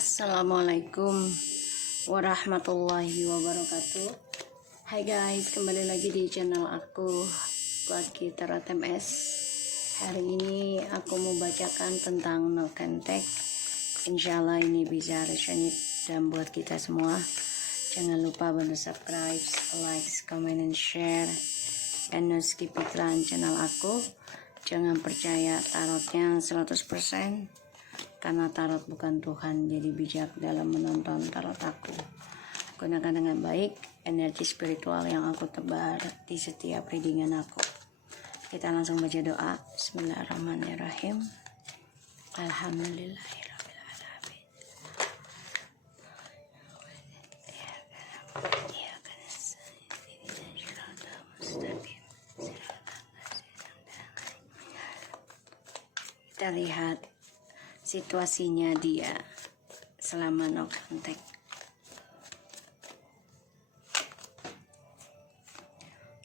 Assalamualaikum warahmatullahi wabarakatuh. Hai guys, kembali lagi di channel aku lagi Tarot MS. Hari ini aku mau bacakan tentang no contact. Insyaallah ini bisa resonate dan buat kita semua. Jangan lupa bantu subscribe, like, comment, and share, dan no skip iklan channel aku. Jangan percaya tarotnya 100%, karena tarot bukan Tuhan. Jadi bijak dalam menonton tarot aku. Gunakan dengan baik energi spiritual yang aku tebar di setiap readingan aku. Kita langsung baca doa. Bismillahirrahmanirrahim. Alhamdulillahirrahmanirrahim. Kita lihat situasinya dia selama no contact.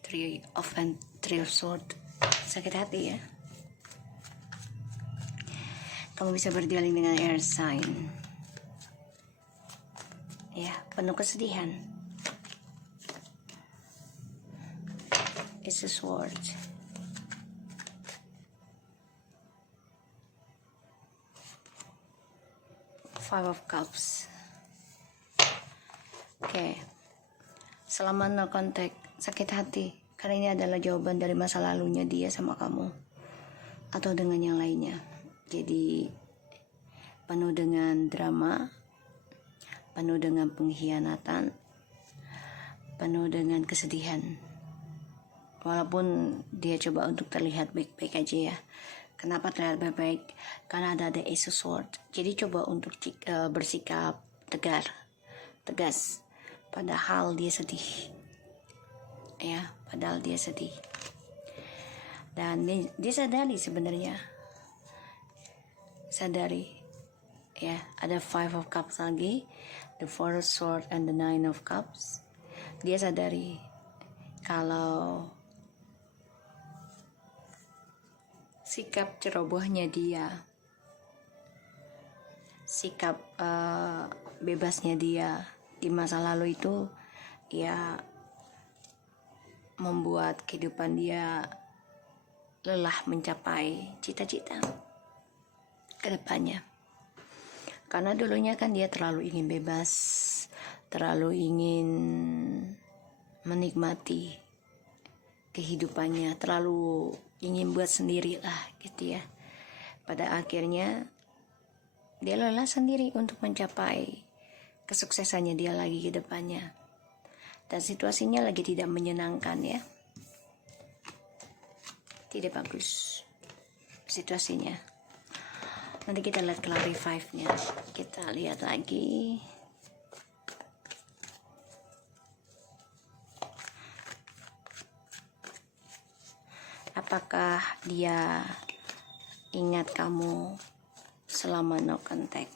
Three of Swords, sakit hati ya. Kamu bisa berdealing dengan air sign ya, penuh kesedihan. It's a sword. Five of Cups. Oke. Selama no contact, sakit hati karena ini adalah jawaban dari masa lalunya dia sama kamu atau dengan yang lainnya. Jadi penuh dengan drama, penuh dengan pengkhianatan, penuh dengan kesedihan. Walaupun dia coba untuk terlihat baik-baik aja ya. Kenapa terlihat baik-baik? Karena ada Ace of Swords. Jadi coba untuk bersikap tegas. Padahal dia sedih. Ya, padahal dia sedih. Dan dia sadari sebenarnya. Ya, ada Five of Cups lagi, the Four of Swords and the Nine of Cups. Dia sadari kalau sikap cerobohnya dia, sikap bebasnya dia di masa lalu itu ya membuat kehidupan dia lelah mencapai cita-cita ke depannya. Karena dulunya kan dia terlalu ingin bebas, terlalu ingin menikmati kehidupannya, terlalu ingin buat sendiri lah gitu ya. Pada akhirnya dia lelah sendiri untuk mencapai kesuksesannya dia lagi ke depannya. Dan situasinya lagi tidak menyenangkan ya. Tidak bagus situasinya. Nanti kita lihat clarify-nya. Kita lihat lagi. Apakah dia ingat kamu selama no contact?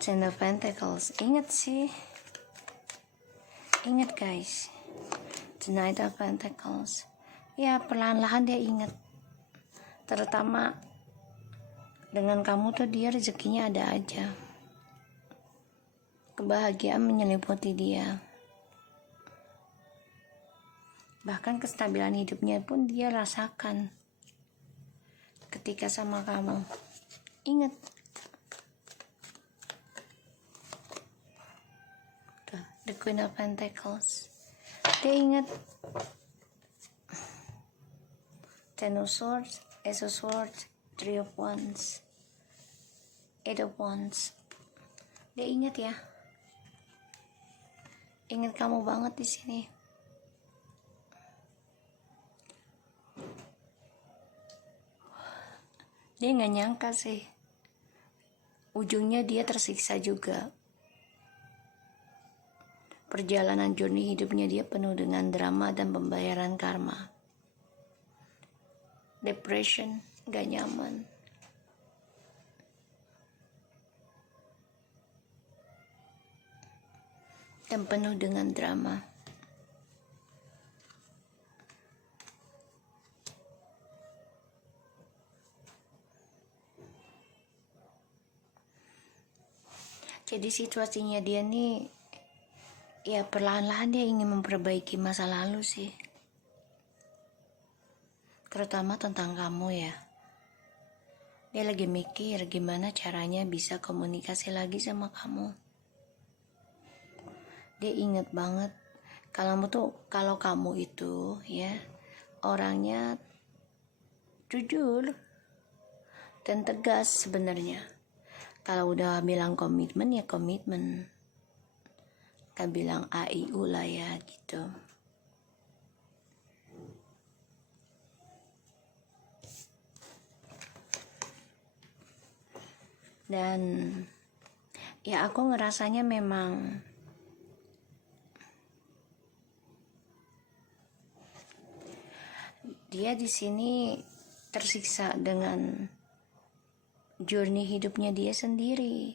Ten of Pentacles. Ingat sih. Ingat guys. The Knight of Pentacles. Ya, perlahan-lahan dia ingat. Terutama dengan kamu tuh dia rezekinya ada aja. Kebahagiaan menyelimuti dia. Bahkan kestabilan hidupnya pun dia rasakan ketika sama kamu. Ingat. Tuh, the Queen of Pentacles. Dia ingat. Ten of Swords, Ace of Swords, Three of Wands, Eight of Wands. Dia ingat ya. Ingat kamu banget di sini. Dia nggak nyangka sih. Ujungnya dia tersiksa juga. Perjalanan journey hidupnya dia penuh dengan drama dan pembayaran karma. Depression, gak nyaman. dan penuh dengan drama. Jadi situasinya dia nih, ya perlahan-lahan dia ingin memperbaiki masa lalu sih. Terutama tentang kamu ya. Dia lagi mikir gimana caranya bisa komunikasi lagi sama kamu. Dia inget banget kalau kamu itu ya orangnya jujur dan tegas sebenarnya. Kalau udah bilang komitmen ya komitmen. Gak bilang AIU lah ya gitu. Dan ya aku ngerasanya memang dia di sini tersiksa dengan journey hidupnya dia sendiri.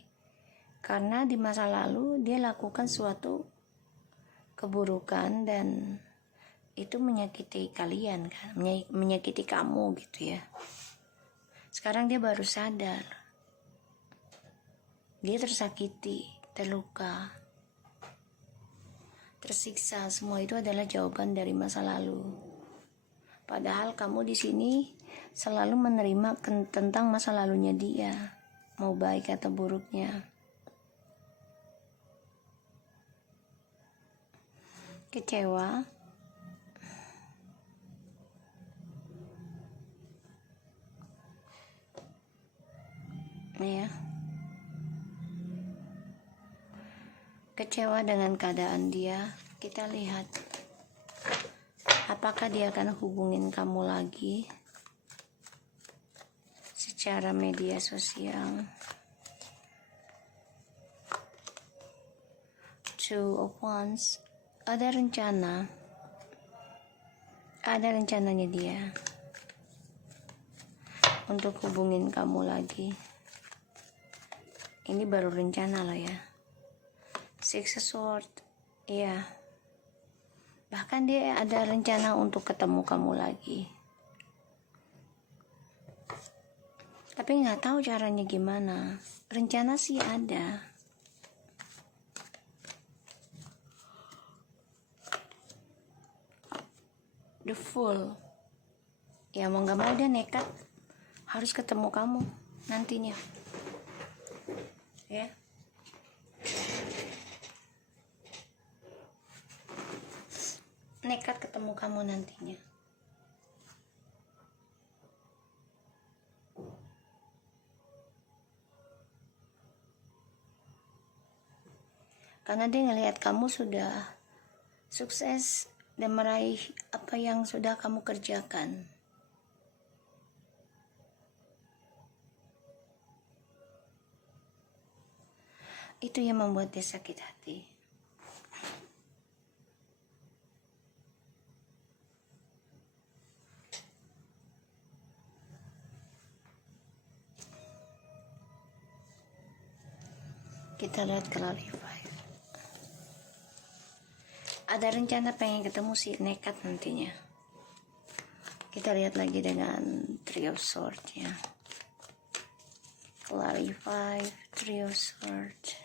Karena di masa lalu dia lakukan suatu keburukan dan itu menyakiti kalian kan, menyakiti kamu gitu ya. Sekarang dia baru sadar. Dia tersakiti, terluka, tersiksa. Semua itu adalah jawaban dari masa lalu. Padahal kamu di sini selalu menerima tentang masa lalunya dia, mau baik atau buruknya. Kecewa, ya. Kecewa dengan keadaan dia. Kita lihat apakah dia akan hubungin kamu lagi secara media sosial. Two of Wands. Ada rencananya dia untuk hubungin kamu lagi. Ini baru rencana loh ya. Six of Swords, ya. Bahkan dia ada rencana untuk ketemu kamu lagi. Tapi nggak tahu caranya gimana. Rencana sih ada. The Fool. Ya mau nggak mau dia nekat harus ketemu kamu nantinya. Ya. Nekat ketemu kamu nantinya. Karena dia ngelihat kamu sudah sukses dan meraih apa yang sudah kamu kerjakan. Itu yang membuat dia sakit hati. Kita lihat clarify. Ada rencana pengen ketemu si nekat nantinya. Kita lihat lagi dengan Three of Swords ya. Clarify, Three of Swords.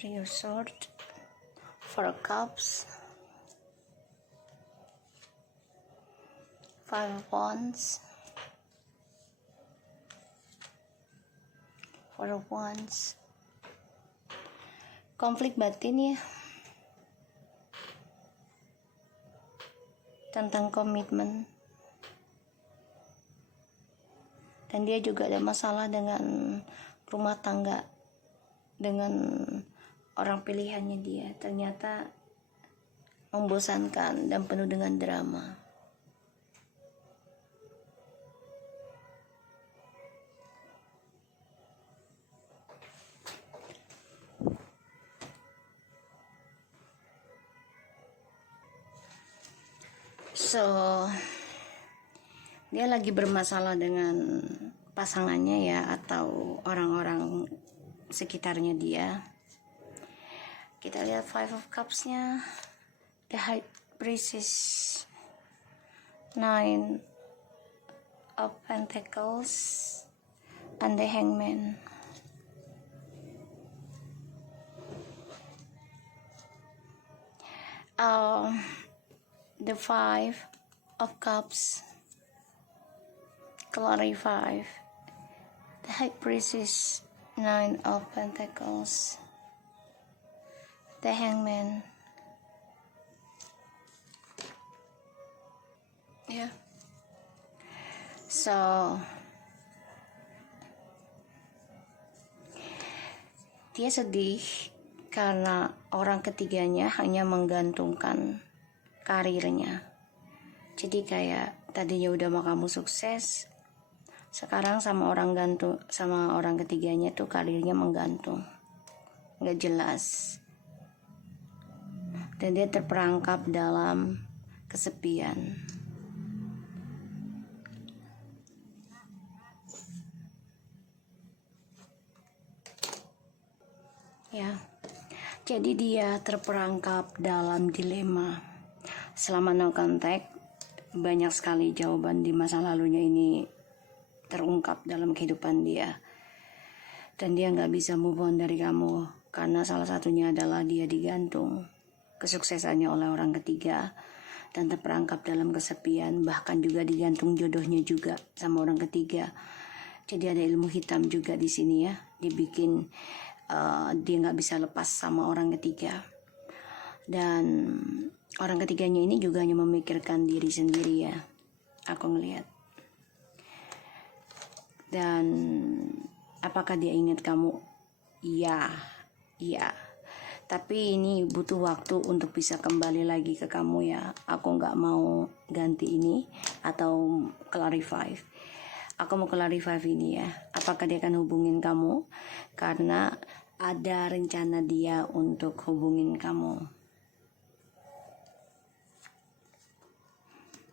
Three of Swords, Four of Cups, Five of Wands, Four of Wands. Konflik batin ya, tentang komitmen. Dan dia juga ada masalah dengan rumah tangga, dengan orang pilihannya dia. Ternyata membosankan dan penuh dengan drama. So dia lagi bermasalah dengan pasangannya ya, atau orang-orang sekitarnya dia. Kita lihat Five of Cups-nya, the High Priestess, Nine of Pentacles, and the Hangman. The Five of Cups, clarify. The High Priestess, Nine of Pentacles, the Hangman. Yeah. So dia sedih karena orang ketiganya hanya menggantungkan karirnya. Jadi kayak tadinya udah mau kamu sukses, sekarang sama orang ketiganya tuh karirnya menggantung, nggak jelas, dan dia terperangkap dalam kesepian. Ya, jadi dia terperangkap dalam dilema. Selama no contact, banyak sekali jawaban di masa lalunya ini terungkap dalam kehidupan dia, dan dia nggak bisa move on dari kamu karena salah satunya adalah dia digantung kesuksesannya oleh orang ketiga dan terperangkap dalam kesepian, bahkan juga digantung jodohnya juga sama orang ketiga. Jadi ada ilmu hitam juga di sini ya, dibikin dia nggak bisa lepas sama orang ketiga, dan orang ketiganya ini juga hanya memikirkan diri sendiri ya, aku ngelihat. Dan apakah dia ingat kamu? Iya. Tapi ini butuh waktu untuk bisa kembali lagi ke kamu ya. Aku nggak mau ganti ini atau clarify. Aku mau clarify ini ya. Apakah dia akan hubungin kamu? Karena ada rencana dia untuk hubungin kamu.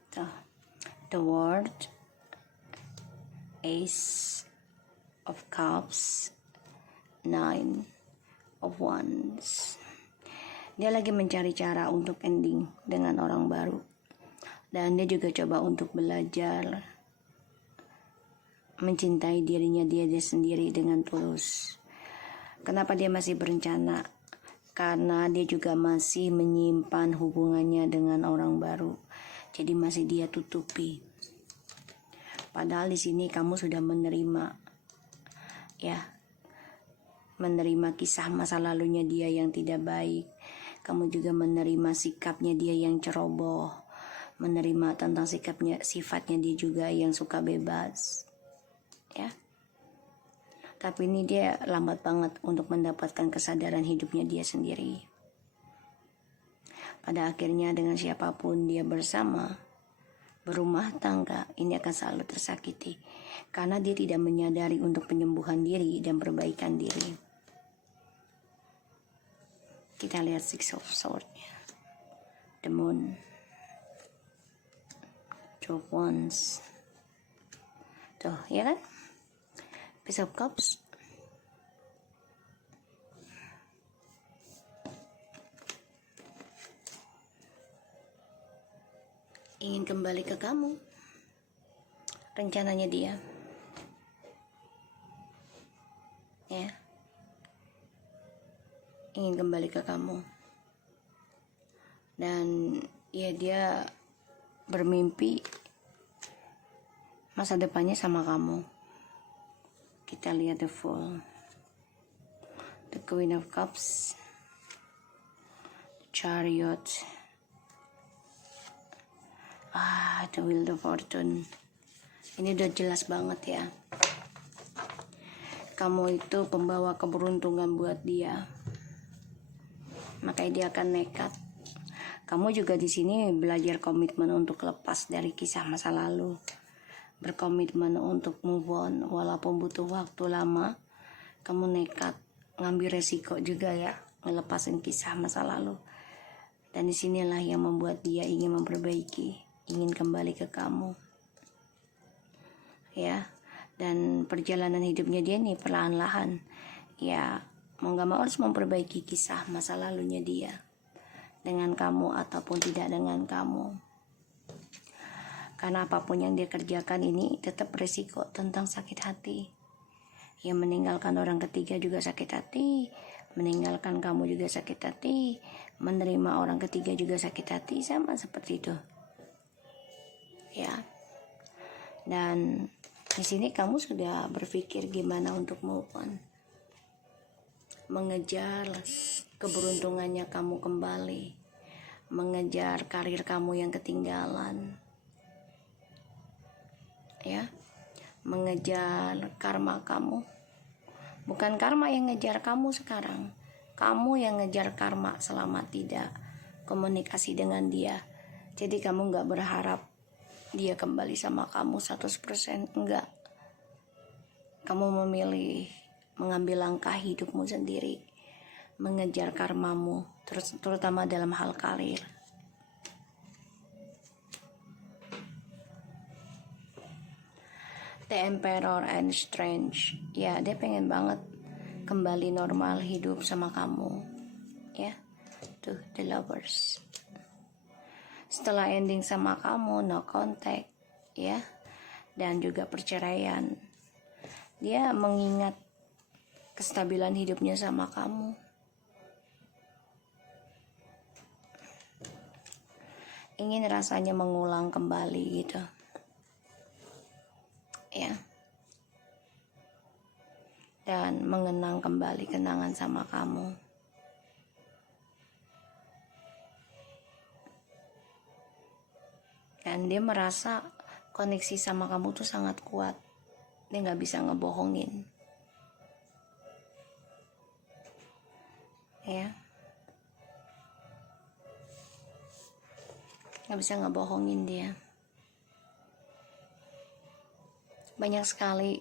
Tuh, the World, Ace of Cups, Nine of Wands. Dia lagi mencari cara untuk ending dengan orang baru, dan dia juga coba untuk belajar mencintai dirinya dia sendiri dengan tulus. Kenapa dia masih berencana? Karena dia juga masih menyimpan hubungannya dengan orang baru, jadi masih dia tutupi. Padahal di sini kamu sudah menerima ya, menerima kisah masa lalunya dia yang tidak baik. Kamu juga menerima sikapnya dia yang ceroboh, menerima tentang sifatnya dia juga yang suka bebas ya. Tapi ini dia lambat banget untuk mendapatkan kesadaran hidupnya dia sendiri. Pada akhirnya dengan siapapun dia bersama, berumah tangga, ini akan selalu tersakiti karena dia tidak menyadari untuk penyembuhan diri dan perbaikan diri. Kita lihat Six of Swords-nya, the Moon, Two of Wands. Tuh, ya kan? Page of Cups. Ingin kembali ke kamu. Rencananya dia. Ya. Ingin kembali ke kamu. Dan ya dia bermimpi masa depannya sama kamu. Kita lihat the Fool, the Queen of Cups, the Chariot, the Wheel of Fortune. Ini udah jelas banget ya. Kamu itu pembawa keberuntungan buat dia. Makanya dia akan nekat. Kamu juga di sini belajar komitmen untuk lepas dari kisah masa lalu. Berkomitmen untuk move on walaupun butuh waktu lama. Kamu nekat ngambil resiko juga ya, ngelepasin kisah masa lalu. Dan disinilah yang membuat dia ingin memperbaiki. ingin kembali ke kamu, ya. Dan perjalanan hidupnya dia nih perlahan-lahan, ya, mau gak mau harus memperbaiki kisah masa lalunya dia dengan kamu ataupun tidak dengan kamu. Karena apapun yang dia kerjakan ini tetap resiko tentang sakit hati. Ya, meninggalkan orang ketiga juga sakit hati, meninggalkan kamu juga sakit hati, menerima orang ketiga juga sakit hati, sama seperti itu, ya. Dan di sini kamu sudah berpikir gimana untuk move on, mengejar keberuntungannya kamu kembali, mengejar karir kamu yang ketinggalan, ya, mengejar karma kamu. Bukan karma yang ngejar kamu sekarang, kamu yang ngejar karma selama tidak komunikasi dengan dia. Jadi kamu gak berharap dia kembali sama kamu 100%, enggak. Kamu memilih mengambil langkah hidupmu sendiri, mengejar karmamu, terutama dalam hal karir. The Emperor and Strange, ya, dia pengen banget kembali normal hidup sama kamu, ya. Tuh, The Lovers. Setelah ending sama kamu, no contact, ya, dan juga perceraian, dia mengingat kestabilan hidupnya sama kamu. Ingin rasanya mengulang kembali gitu, ya, dan mengenang kembali kenangan sama kamu. Dan dia merasa koneksi sama kamu tuh sangat kuat, dia gak bisa ngebohongin, ya, gak bisa ngebohongin dia. Banyak sekali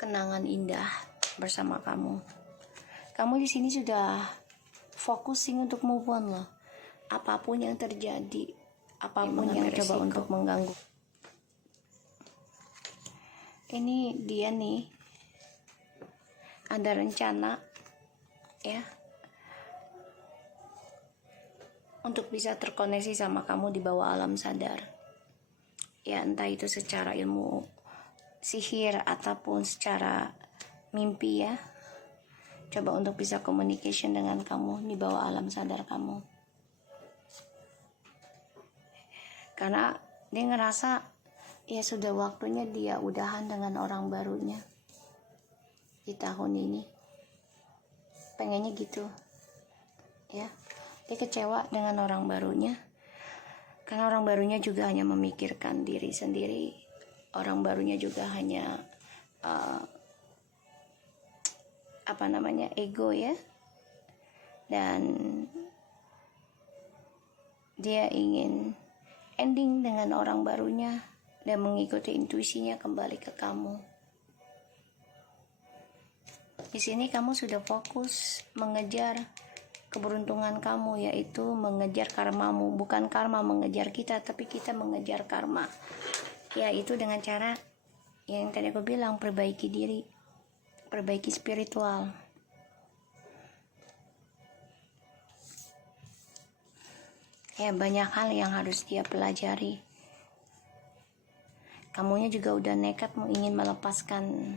kenangan indah bersama kamu. Kamu di sini sudah focusing untuk move on loh. Apapun yang terjadi, apapun yang coba untuk mengganggu. Ini dia nih, ada rencana, ya, untuk bisa terkoneksi sama kamu di bawah alam sadar. Ya, entah itu secara ilmu sihir ataupun secara mimpi, ya. Coba untuk bisa communication dengan kamu di bawah alam sadar kamu. Karena dia ngerasa ya sudah waktunya dia udahan dengan orang barunya di tahun ini. Pengennya gitu, ya. Dia kecewa dengan orang barunya, karena orang barunya juga hanya memikirkan diri sendiri. Orang barunya juga hanya ego, ya. Dan dia ingin ending dengan orang barunya dan mengikuti intuisinya kembali ke kamu. Di sini kamu sudah fokus mengejar keberuntungan kamu, yaitu mengejar karmamu. Bukan karma mengejar kita, tapi kita mengejar karma, yaitu dengan cara yang tadi aku bilang, perbaiki diri, perbaiki spiritual. Ya, banyak hal yang harus dia pelajari. Kamunya juga udah nekat mau ingin melepaskan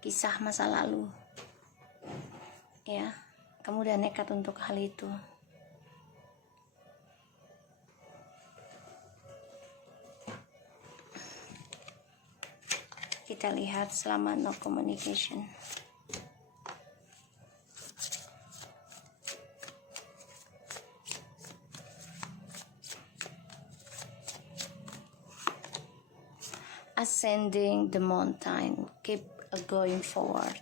kisah masa lalu, ya. Kamu udah nekat untuk hal itu. Kita lihat selama no communication. Ascending the mountain, keep going forward.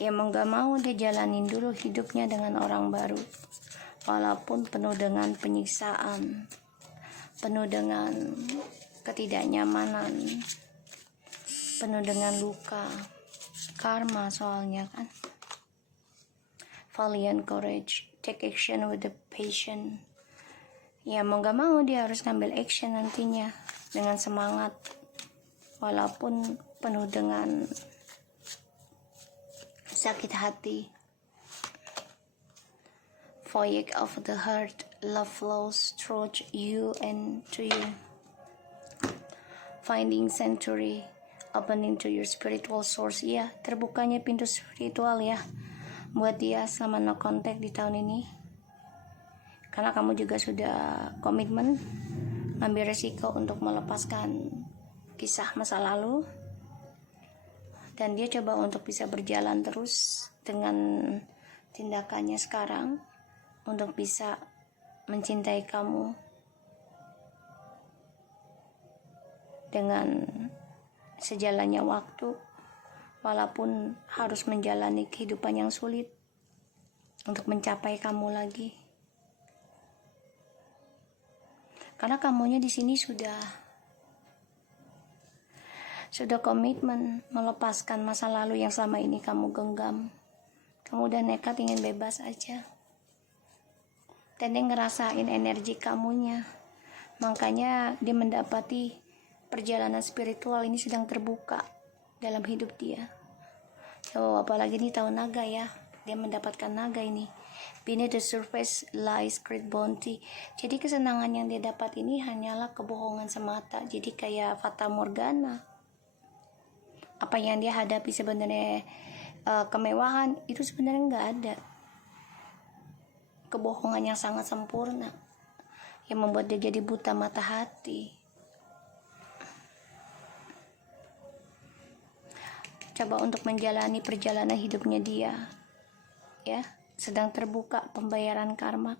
Ya, mau gak mau dia jalanin dulu hidupnya dengan orang baru, walaupun penuh dengan penyiksaan, penuh dengan ketidaknyamanan, penuh dengan luka, karma soalnya kan. Valiant courage, take action with the passion. Ya mau gak mau dia harus ngambil action nantinya dengan semangat, walaupun penuh dengan sakit hati. Voyage of the heart, love flows through you and to you. Finding sanctuary, opening to your spiritual source. Ya, terbukanya pintu spiritual ya buat dia selama no contact di tahun ini. Karena kamu juga sudah komitmen ambil resiko untuk melepaskan kisah masa lalu. Dan dia coba untuk bisa berjalan terus dengan tindakannya sekarang untuk bisa mencintai kamu dengan sejalannya waktu, walaupun harus menjalani kehidupan yang sulit untuk mencapai kamu lagi. Karena kamunya di sini sudah komitmen melepaskan masa lalu yang selama ini kamu genggam. Kamu udah nekat ingin bebas aja. Dan dia ngerasain energi kamunya. Makanya dia mendapati perjalanan spiritual ini sedang terbuka dalam hidup dia. Oh, apalagi ini tahun naga ya. Dia mendapatkan naga ini. Beneath the surface lies great bounty. Jadi kesenangan yang dia dapat ini hanyalah kebohongan semata. Jadi kayak fata morgana. Apa yang dia hadapi sebenarnya kemewahan itu sebenarnya nggak ada. Kebohongan yang sangat sempurna yang membuat dia jadi buta mata hati. Coba untuk menjalani perjalanan hidupnya dia, ya, sedang terbuka pembayaran karma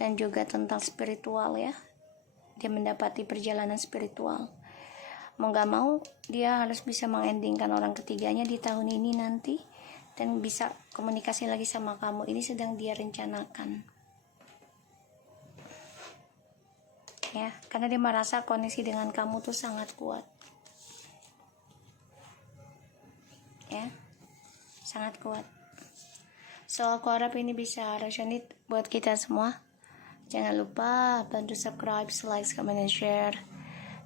dan juga tentang spiritual ya. Dia mendapati perjalanan spiritual. Mau gak mau dia harus bisa mengendingkan orang ketiganya di tahun ini nanti dan bisa komunikasi lagi sama kamu. Ini sedang dia rencanakan. Ya, karena dia merasa koneksi dengan kamu tuh sangat kuat. Ya, sangat kuat. So, aku harap ini bisa resonate buat kita semua. Jangan lupa bantu subscribe, like, comment, dan share.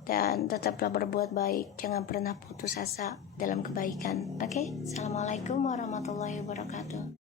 Dan tetaplah berbuat baik. Jangan pernah putus asa dalam kebaikan. Oke? Assalamualaikum warahmatullahi wabarakatuh.